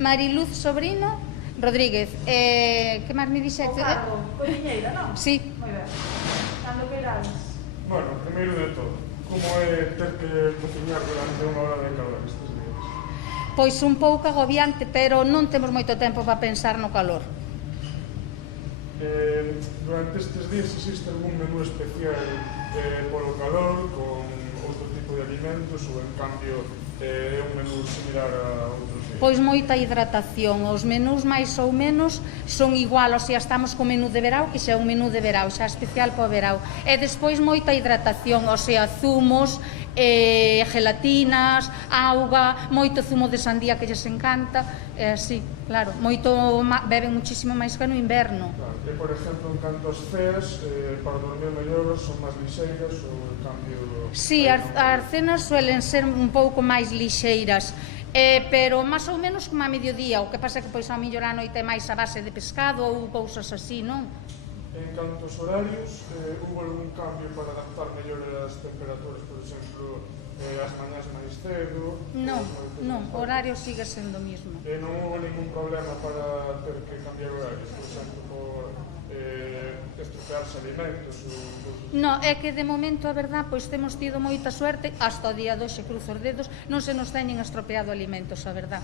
Mariluz Sobrino Rodríguez. Que máis me dixete? O cargo, cociñeira, non? Sí. Moi ben. Cando queirades. Bueno, primeiro de todo, como é ter que cociñar durante unha hora de calor estes días? Pois un pouco agobiante, pero non temos moito tempo para pensar no calor. Durante estes días existe algún menú especial polo calor con outro tipo de alimentos ou en cambio é un menú similar a outros días? Pois moita hidratación, os menús máis ou menos son igual, o sea, estamos co menú de verao, que xa é un menú de verao, xa especial para o verao, e despois moita hidratación, o sea, zumos, gelatinas, auga, moito zumo de sandía que lles encanta, sí, claro, moito, beben muchísimo máis que no inverno. Claro, e por exemplo, en canto as ceas, para dormir mellor, son máis lixeiras ou en cambio... Sí, as cenas suelen ser un pouco máis lixeiras, pero máis ou menos como a mediodía, o que pasa é que pois a mellor a noite é máis a base de pescado ou cousas así, non? En canto aos horarios, hubo algún cambio para adaptar mellor as temperaturas, por exemplo, as mañás máis cedo? Non, o horario sigue sendo o mismo. Non houve ningún problema para ter que cambiar horarios, por exemplo, por estropearse alimentos ou cousas? Non, é que de momento, a verdad, pois temos tido moita suerte, hasta o día de hoxe, cruzo os dedos, non se nos teñen estropeado alimentos, a verdad.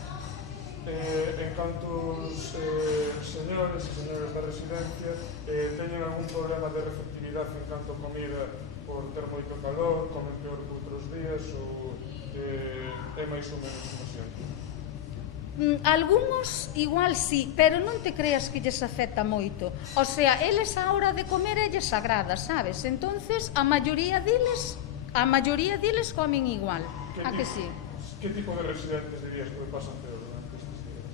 En canto os señores e señoras da residencia, teñen algún problema de receptividade en canto a comida por ter moito calor, comen peor que outros días ou é máis ou menos como sempre? Algúns igual sí, pero non te creas que lles afecta moito. O sea, eles a hora de comer é lles sagrada, sabes? Entonces, a maioría deles comen igual. A que sí? Que tipo de residentes dirías que pasan peor durante estes días?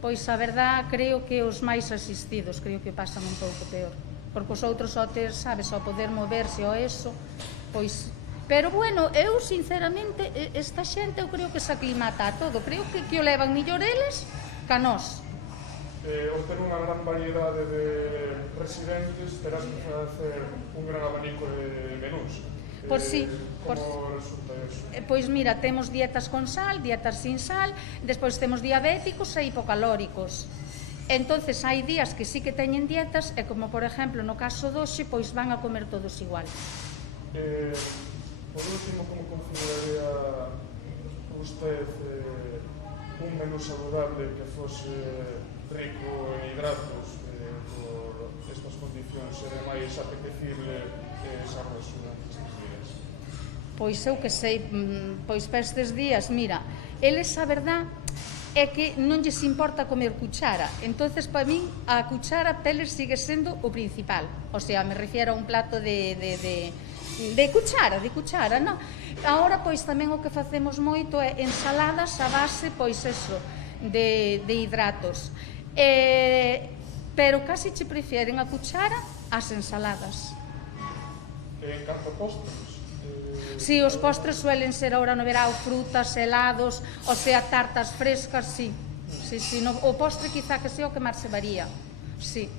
Pois a verdad, creo que os máis asistidos creo que pasan un pouco peor. Porque os outros ao ter, sabes, ao poder moverse ou eso, pois... Pero, bueno, eu, sinceramente, esta xente eu creo que se aclimata a todo. Creo que o levan millor eles ca nós. Ao ter unha gran variedade de residentes, terás que facer un gran abanico de menús. Por si. Como resulta eso? Pois mira, temos dietas con sal, dietas sin sal, despois temos diabéticos e hipocalóricos. Entonces hai días que sí que teñen dietas e como, por exemplo, no caso doxe, pois van a comer todos igual. Por último, como configuraría usted un menú saludable que fose rico en hidratos por estas condicións e máis apetecible sabroso durante estes días? Pois eu que sei, pois para estes días, mira, eles a verdad é que non lles importa comer cuchara, entonces para min a cuchara teles sigue sendo o principal, o sea, me refiero a un plato de cuchara, non? Ahora, pois, tamén o que facemos moito é ensaladas a base, pois, eso, de hidratos. Pero casi che prefieren a cuchara as ensaladas. En canto a postres? Si, os postres suelen ser ahora no verao frutas, helados, o sea, tartas frescas, si. O postre quizá que sea o que máis se varía, si.